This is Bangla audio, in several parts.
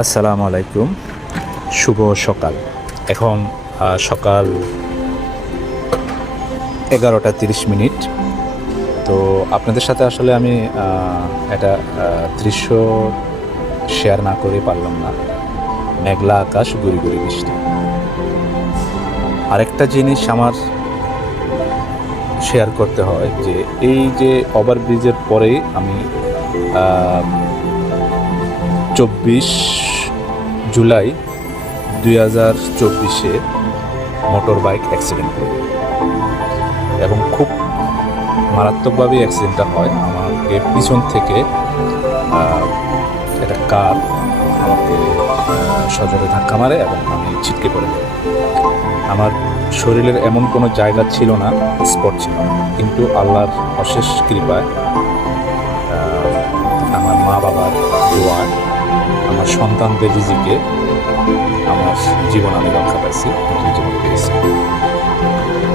আসসালামু আলাইকুম। শুভ সকাল। এখন সকাল এগারোটা তিরিশ মিনিট। তো আপনাদের সাথে আসলে আমি একটা দৃশ্য শেয়ার না করে পারলাম না। মেঘলা আকাশ, গুড়ি গুড়ি বৃষ্টি। আরেকটা জিনিস আমার শেয়ার করতে হয় যে, এই যে ওভারব্রিজের পরেই আমি চব্বিশ জুলাই দুই হাজার চব্বিশে মোটর বাইক অ্যাক্সিডেন্ট হয়। এবং খুব মারাত্মকভাবে অ্যাক্সিডেন্টটা হয়। আমাকে পিছন থেকে একটা কার আমাকে সজোরে ধাক্কা মারে এবং আমি ছিটকে পড়ে যাই। আমার শরীরের এমন কোনো জায়গা ছিল না, স্পট ছিল কিন্তু আল্লাহর অশেষ কৃপায় আমার মা বাবার দোয়া আমার সন্তানদের রিজিকে আমার জীবন আমি রক্ষা পাইছি পেয়েছি।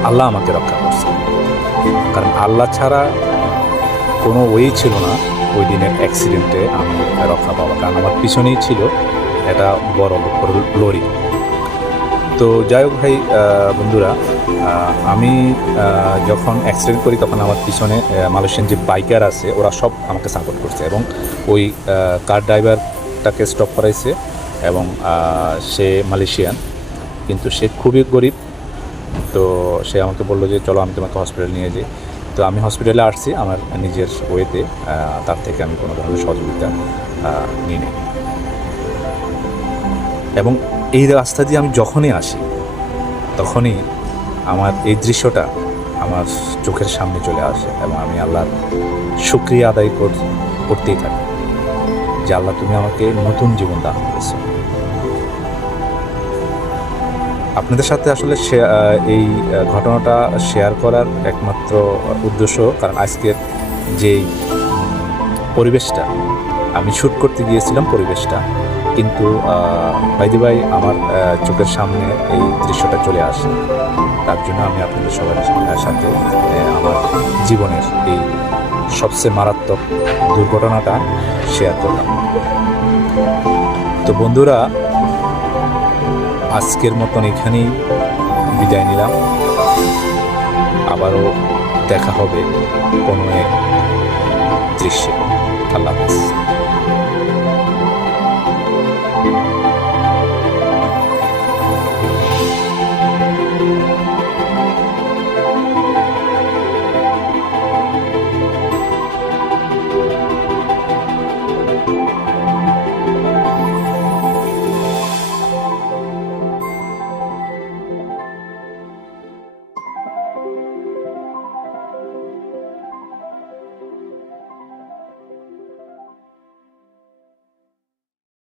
আল্লাহ আমাকে রক্ষা করছে। কারণ আল্লাহ ছাড়া কোনো ওয়ে ছিল না, ওই দিনের অ্যাক্সিডেন্টে আমি রক্ষা পাওয়া কারণ আমার পিছনেই ছিল একটা বড় লরি। তো যাই হোক ভাই বন্ধুরা আমি যখন অ্যাক্সিডেন্ট করি, তখন আমার পিছনে মালয়েশিয়ান যে বাইকার আছে, ওরা সব আমাকে সাপোর্ট করছে এবং ওই কার ড্রাইভারটাকে স্টপ করাইছে এবং সে মালয়েশিয়ান, কিন্তু সে খুবই গরিব। তো সে আমাকে বলল যে, চলো আমি তোমাকে হসপিটাল নিয়ে যাই। তো আমি হসপিটালে আসছি, আমার নিজের ওয়েতে তার থেকে আমি কোনো ধরনের সহযোগিতা নিই। এবং এই রাস্তা দিয়ে আমি যখনই আসি, তখনই আমার এই দৃশ্যটা আমার চোখের সামনে চলে আসে এবং আমি আল্লাহর শুক্রিয়া আদায় কর- করতেই থাকি। যে আল্লাহ তুমি আমাকে নতুন জীবন দান করেছ। আপনাদের সাথে আসলে এই ঘটনাটা শেয়ার করার একমাত্র উদ্দেশ্য, কারণ আজকের যেই পরিবেশটা, আমি শ্যুট করতে গিয়েছিলাম পরিবেশটা, কিন্তু বাইদি ভাই আমার চোখের সামনে এই দৃশ্যটা চলে আসে। তার জন্য আমি আপনাদের সবার সাথে আমার জীবনের এই সবচেয়ে মারাত্মক দুর্ঘটনাটা শেয়ার করলাম। তো বন্ধুরা, আজকের মতন এখানেই বিদায় নিলাম। আবারও দেখা হবে কোনো এক দৃশ্যে। আল্লাহ হাফিজ।